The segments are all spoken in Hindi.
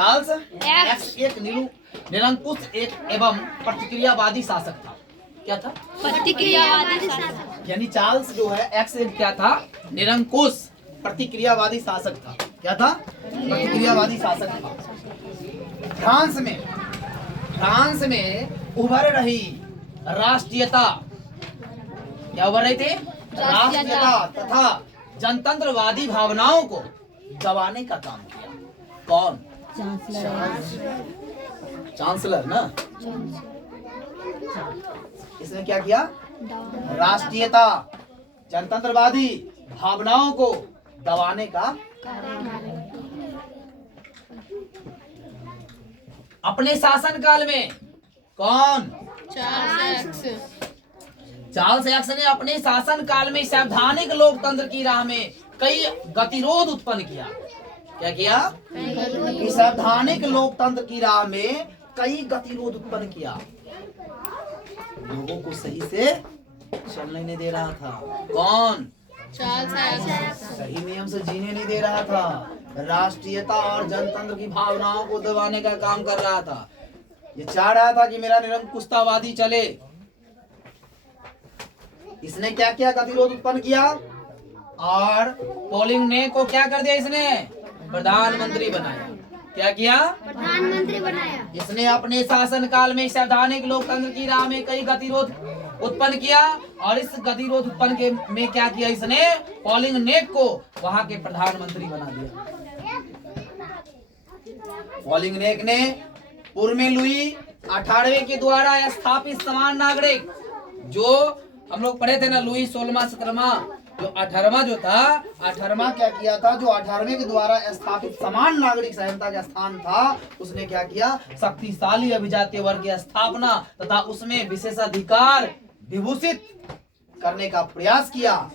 चार्ल्स एक्स एक निरंकुश एक एवं प्रतिक्रियावादी शासक था। क्या था? प्रतिक्रियावादी शासक। यानी चार्ल्स जो है एक्स एक क्या था? निरंकुश प्रतिक्रियावादी शासक था। क्या था? प्रतिक्रियावादी शासक था। फ्रांस में उभर रही राष्ट्रीयता, क्या उभर रही थी? राष्ट्रीयता तथा जनतंत्रवादी भावनाओं को दबाने का काम किया। कौन? चांसलर ना। इसने क्या किया? राष्ट्रीयता जनतंत्रवादी भावनाओं को दबाने का। अपने शासनकाल में कौन? चार्ल्स एक्स ने अपने शासनकाल में संवैधानिक लोकतंत्र की राह में कई गतिरोध उत्पन्न किया। क्या किया? कि संवैधानिक लोकतंत्र की राह में कई गतिरोध उत्पन्न किया। लोगों को सही से चलने नहीं दे रहा था। कौन? सही नियम से जीने नहीं दे रहा था। राष्ट्रीयता और जनतंत्र की भावनाओं को दबाने का काम कर रहा था। ये चाह रहा था कि मेरा निरंकुशतावादी चले। इसने क्या किया? गतिरोध उत्पन्न किया और पोलिंग ने को क्या कर दिया? इसने प्रधानमंत्री बनाया। क्या किया? प्रधानमंत्री बनाया। इसने अपने शासनकाल में संवैधानिक लोकतंत्र की राह में कई गतिरोध उत्पन्न किया और इस गतिरोध उत्पन्न के में क्या किया? इसने पोलिंग नेक को वहां के प्रधानमंत्री बना दिया। पोलिंग नेक ने पूर्व में लुई 18वें के द्वारा स्थापित समान नागरिक, जो हम लोग पढ़े थे ना, लुई 16वां 17वां, जो 18वां जो था, 18वां क्या किया था? जो 18वें के द्वारा स्थापित समान नागरिक संहिता का स्थान था, उसने क्या किया? शक्तिशाली अभिजातीय वर्ग की स्थापना तथा उसमें विशेषाधिकार विभूषित करने का प्रयास किया।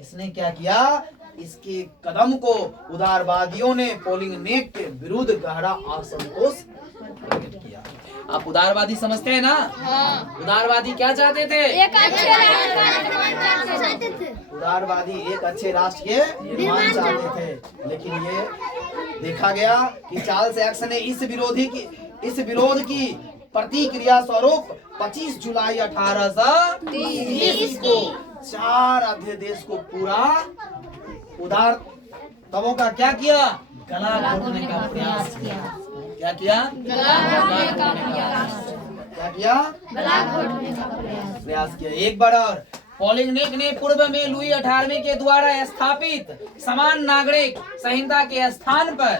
इसने क्या किया? इसके कदम को उदारवादियों ने पोलिंग नेक के विरुद्ध गहरा असंतोष प्रकट किया। आप उदारवादी समझते हैं ना? उदारवादी क्या चाहते थे? एक अच्छे राष्ट्र चाहते थे। उदारवादी एक अच्छे राष्ट्र के निर्माण चाहते थे। लेकिन ये देखा गया कि चार्ल्स एक्स ने इस विरोध की प्रतिक्रिया स्वरूप 25 जुलाई 1830 को 4 अध्यादेश को पूरा उदार तबों का क्या किया? गला घोटने का प्रयास किया। क्या किया? गला घोटने का प्रयास। क्या किया? गला घोटने का प्रयास किया। एक बार और पोलिंग नेक ने पूर्व में लुई 18वें के द्वारा स्थापित समान नागरिक संहिता के स्थान पर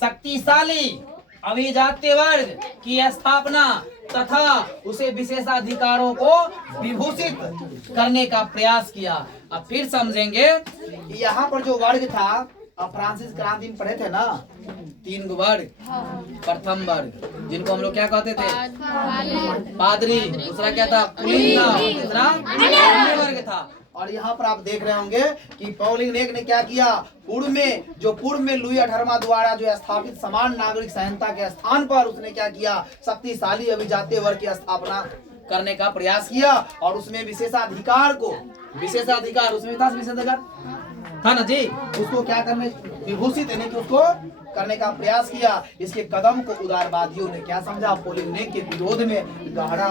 शक्तिशाली अभिजात्य वर्ग की स्थापना तथा उसे विशेषाधिकारों को विभूषित करने का प्रयास किया। अब फिर समझेंगे कि यहाँ पर जो वर्ग था, अब फ्रांसिस क्रांति में पढ़े थे ना, 3 वर्ग। प्रथम वर्ग जिनको हम लोग क्या कहते थे? पादरी। दूसरा क्या था? कुलीन था। तीसरा अन्य वर्ग था। और यहाँ पर आप देख रहे होंगे कि पोलिंग नेक ने क्या किया? पूर्व में लुई 18वां द्वारा जो स्थापित समान नागरिक संहिता के स्थान पर उसने क्या किया? शक्तिशाली अभिजातीय वर्ग की स्थापना करने का प्रयास किया और उसमें विशेषाधिकार उसमें था विशेषाधिकार था ना जी, उसको क्या करने विभूषित यानी कि उसको करने का प्रयास किया। इसके कदम को उदारवादियों ने क्या समझा? पोलिंग नेक के विरोध में गहरा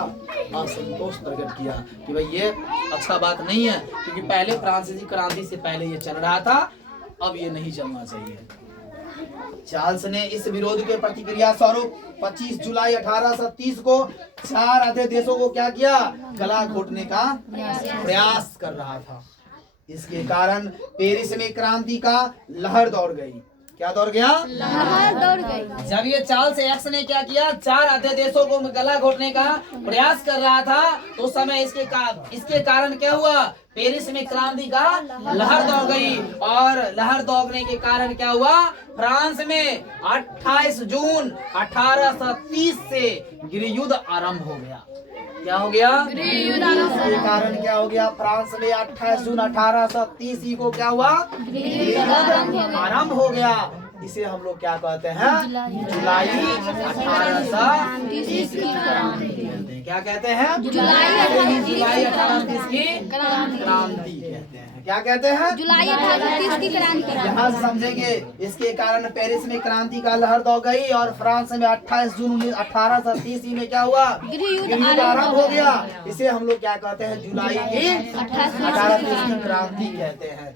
असंतोष प्रकट किया कि भाई ये अच्छा बात नहीं है, क्योंकि पहले फ्रांसीसी क्रांति से पहले ये चल रहा था, अब ये नहीं चलना चाहिए। चार्ल्स ने इस विरोध के प्रतिक्रिया स्वरूप 25 जुलाई 1830 को 4 अध्यादेशों को क्या किया? गला घोटने का प्रयास कर रहा था। इसके कारण पेरिस में क्रांति का लहर दौड़ गई। क्या दौड़ गया? लहर दौड़ गई। जब ये चार्ल्स एक्स ने क्या किया? 4 अध्यादेशों को गला घोटने का प्रयास कर रहा था, तो उस समय इसके कारण क्या हुआ? पेरिस में क्रांति का लहर दौड़ गई और लहर दौड़ने के कारण क्या हुआ? फ्रांस में 28 जून 1830 से गृहयुद्ध आरंभ हो गया। क्या हो गया? इसके कारण क्या हो गया? फ्रांस में 28 जून 1830 को क्या हुआ? आरंभ हो गया। इसे हम लोग क्या कहते हैं? जुलाई 1830 की क्रांति कहते हैं। क्या कहते हैं? जुलाई 1830 की क्रांति कहते हैं। हैं। क्या कहते हैं? जुलाई 1830 की क्रांति। यहाँ से समझेंगे इसके कारण पेरिस में क्रांति का लहर दौड़ गई और फ्रांस में 28 जून 1830 में क्या हुआ? गृहयुद्ध आरंभ हो गया। इसे हम लोग क्या कहते हैं? जुलाई की 1830 की क्रांति कहते हैं।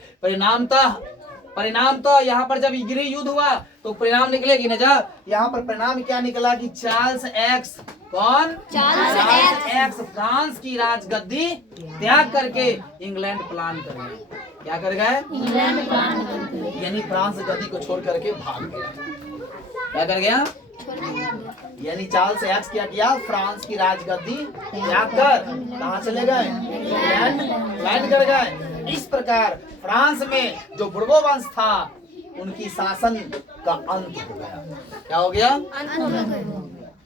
परिणाम तो यहाँ पर जब गृह युद्ध हुआ तो परिणाम निकलेगी ना। जब यहाँ पर परिणाम क्या निकला कि चार्ल्स एक्स कौन? चार्ल्स एक्स फ्रांस की राजगद्दी त्याग करके इंग्लैंड प्लान कर गए। क्या कर गए? इंग्लैंड प्लान कर गए। यानी फ्रांस गद्दी को छोड़ करके भाग गया। क्या कर गया? यानी चार्ल्स एक्स क्या किया? फ्रांस की राजगद्दी त्याग कर कहाँ चले गए? इंग्लैंड प्लान कर गए। इस प्रकार फ्रांस में जो बुर्बो वंश था उनकी शासन का अंत हो गया। क्या हो गया?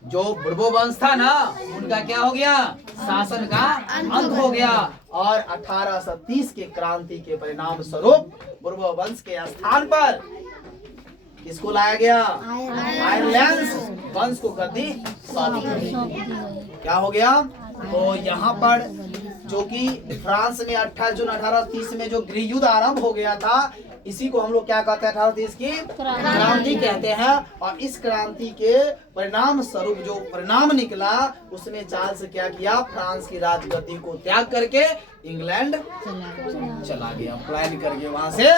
जो बुर्बो वंश था ना उनका क्या हो गया? शासन का अंत हो गया। और 1830 के क्रांति के परिणाम स्वरूप बुर्बो वंश के स्थान पर किसको लाया गया? आयरलैंड वंश को गद्दी सौंपी गई। क्या हो गया? तो यहाँ पर जो कि फ्रांस में 28 जून 1830 में जो गृह युद्ध आरंभ हो गया था, इसी को हम लोग क्या कहते हैं? 1830 की क्रांति कहते हैं। और इस क्रांति के परिणाम स्वरूप जो परिणाम निकला उसमें चार्ल्स क्या किया? फ्रांस की राजगद्दी को त्याग करके इंग्लैंड चला गया। प्लान करके वहां से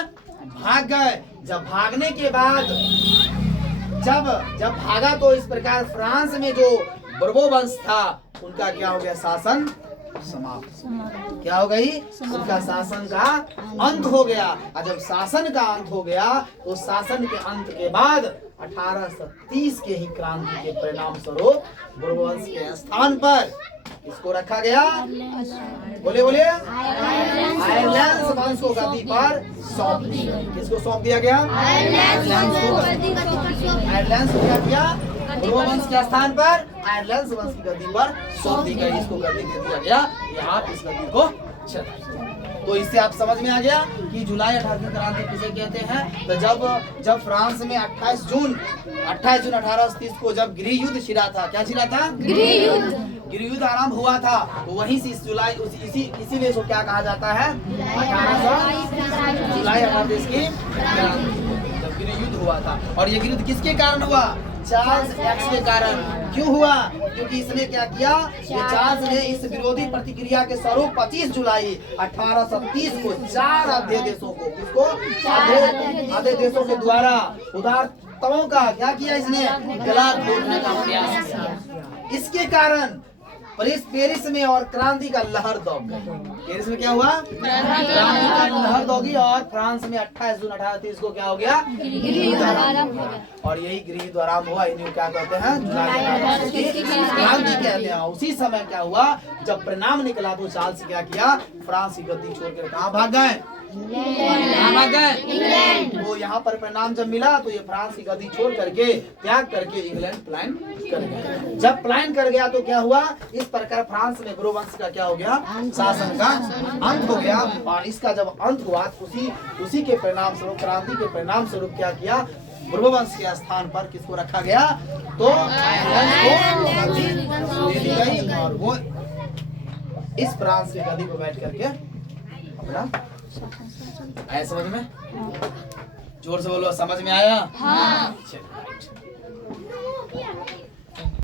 भाग गए। जब भागने के बाद जब भागा तो इस प्रकार फ्रांस में जो बुर्बो वंश था उनका क्या हो गया? शासन समाप्त। क्या हो गई? उनका शासन का अंत हो गया। और जब शासन का अंत हो गया तो शासन के अंत के बाद 1830 के ही क्रांति के परिणाम स्वरूप बुर्बो वंश के स्थान पर इसको रखा गया। बोले आयरलैंड वंश को गद्दी पर सौंप दिया। किसको सौंप दिया गया? आयरलैंड को क्या किया? बुर्बो वंश के स्थान पर आयरलैंड वंश की गद्दी पर सौंप दी गई। इसको गद्दी दे दिया गया। यहाँ इस गद्दी को चला। तो इससे आप समझ में आ गया कि जुलाई 18 क्रांति किसे कहते हैं। तो जब फ्रांस में 28 जून 1830 को जब गृह युद्ध छिड़ा था। क्या छिड़ा था? गृह युद्ध आरंभ हुआ था। तो वहीं से इस जुलाई इसीलिए इसको क्या कहा जाता है? 1830 जुलाई 1830 की क्रांति जब गृह युद्ध हुआ था। और ये युद्ध किसके कारण हुआ? चार्ल्स एक्स के कारण। क्यों हुआ? क्योंकि इसने क्या किया? ये चार्ल्स ने इस विरोधी प्रतिक्रिया के स्वरूप 25 जुलाई 1830 को 4 आधे देशों को किसको? आधे देशों के द्वारा उदारताओं का क्या किया? इसने गला घोटने का प्रयास किया। इसके कारण पेरिस में और क्रांति का लहर दौड़ गई। पेरिस में क्या हुआ? क्रांति का लहर दौड़ी और फ्रांस में 28 जून 1830 को क्या हो गया? और यही गृह युद्ध आरंभ हुआ। इन्हें क्या कहते हैं? क्रांति कहते हैं। उसी समय क्या हुआ? जब परिणाम निकला तो चार्ल्स क्या किया? फ्रांस की गद्दी छोड़कर कहाँ भाग गए? इंग्लैंड। तो यहाँ पर परिणाम जब मिला तो ये फ्रांस की गद्दी छोड़ करके त्याग करके इंग्लैंड प्लान कर गया। जब प्लान कर गया तो क्या हुआ? इस प्रकार फ्रांस में बुर्बो वंश का क्या हो गया? शासन का अंत हो गया। और इसका जब अंत हुआ तो उसी के परिणाम स्वरूप क्रांति के परिणाम स्वरूप क्या किया? बुर्बो वंश के स्थान पर किसको रखा गया? तो दे दी गई। और वो इस फ्रांस के गद्दी पर बैठ करके अपना आया। समझ में? जोर से बोलो। समझ में आया? हाँ।